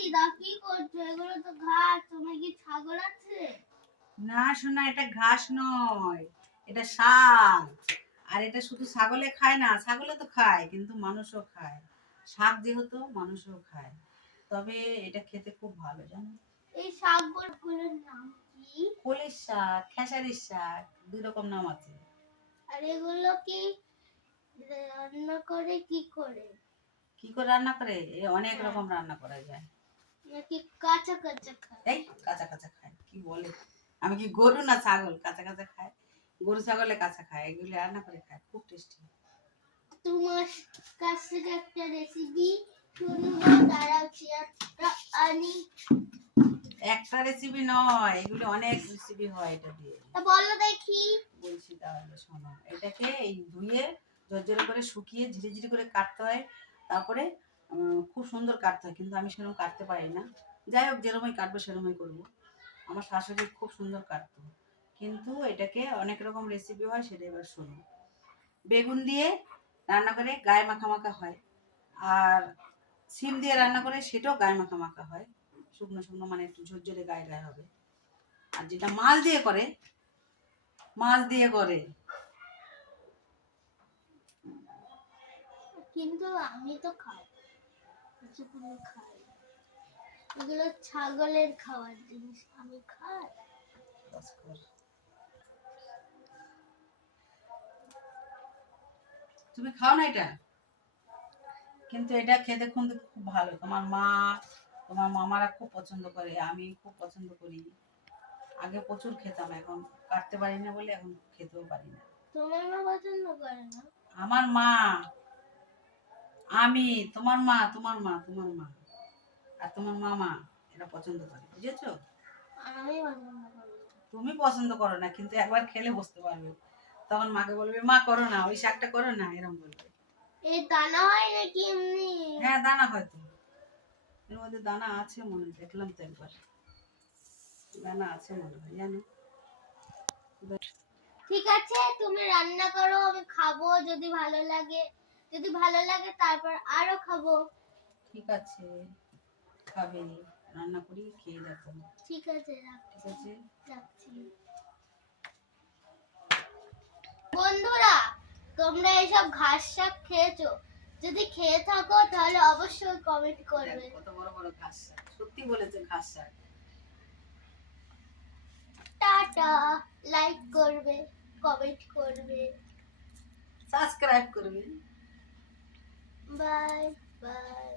দিদা কি করছো? এগুলো তো ঘাস। তোমার কি ছাগল আছে? না শোনা, এটা ঘাস নয়, এটা শাক। আর এটা শুধু ছাগলে খায় না, ছাগলে তো খায় কিন্তু মানুষও খায়। শাক যেহেতু মানুষও খায়, তবে এটা খেতে খুব ভালো জানো। এই শাকগুলোর নাম কি? কলির শাক, খেসারির শাক, দুই রকম নাম আছে। আর এগুলো কি রান্না করে কি করে? কি করে রান্না করে? অনেক রকম রান্না করা যায়। নাকি কাঁচা কাঁচা খায়? এই কাঁচা কাঁচা খায় কি বলে? আমি কি গরু না ছাগল কাঁচা কাঁচা খায়? গরু ছাগলে কাঁচা খায়, এগুলি রান্না করে খায়, খুব টেস্টি। তোমার কাছ থেকে একটা রেসিপি শুনবো, দাঁড়াও চেয়ারটা আনি। একটা রেসিপি নয়, এগুলি অনেক রেসিপি হয় এটা দিয়ে। বলো দেখি। বলছি তাহলে শোনো, এটাকে এই ধুয়ে জর্জরে করে শুকিয়ে ঝিরিঝিরি করে কাটতে হয়। তারপরে খুব সুন্দর কাটতে হয়, কিন্তু আমি সেরকম কাটতে পারি না। যাই হোক, যেরকমই কাটবো সেরকমই করবো। আমার শাশুড়ি খুব সুন্দর কাটতো, কিন্তু এটাকে অনেক রকম রেসিপি হয়, সেটা এবার শোনো। বেগুন দিয়ে রান্না করে গায়ে মাখা মাখা হয়, আর সিম দিয়ে রান্না করে সেটাও গায়ে মাখা মাখা হয়, শুকনো শুকনো, মানে একটু ঝরঝরে গায়ে গায়ে হবে। আর যেটা মাছ দিয়ে করে, মাছ দিয়ে করে। কিন্তু আমি তো খাই, কিছুগুলো খাই। এগুলো ছাগলের খাওয়ার জিনিস, আমি খাই। তুমি খাও না এটা? কিন্তু এটা খেতে কিন্তু খুব ভালো। তোমার মা, তোমার মামারা খুব পছন্দ করে, আমি খুব পছন্দ করি। আগে প্রচুর খেতাম, এখন কাটতে পারি না বলে এখন খেতেও পারি না। তোমার মা পছন্দ করে না? আমার মা, আমি, তোমার মা, তোমার মা, তোমার মা আর তোমার মামা এরা পছন্দ করে, বুঝেছো? আমি পছন্দ করি না। তুমি পছন্দ করো না, কিন্তু একবার খেলে বুঝতে পারবে। তখন মাকে বলবে, মা করো না, ওই শাকটা করো না, এরকম বলবে। এই দানা হয় নাকি এমনি? হ্যাঁ, দানা হয়তো, এর মধ্যে দানা আছে মনে হয়, দেখলাম তো একবার, দানা আছে মনে হয়, জানো। ঠিক আছে, তুমি রান্না করো, আমি খাবো। যদি ভালো লাগে, যদি ভালো লাগে তারপর আরো খাবো। ঠিক আছে, খাবে, রান্না করি, খেয়ে দেখো। ঠিক আছে, ঠিক আছে। রাখছি। বন্ধুরা, তোমরা এইসব ঘাস শাক খেয়েছো? যদি খেয়ে থাকো তাহলে অবশ্যই কমেন্ট করবে। কত বড় বড় ঘাস শাক, সত্যি বলেছে ঘাস শাক। টাটা, লাইক করবে, কমেন্ট করবে, সাবস্ক্রাইব করবে। Bye bye.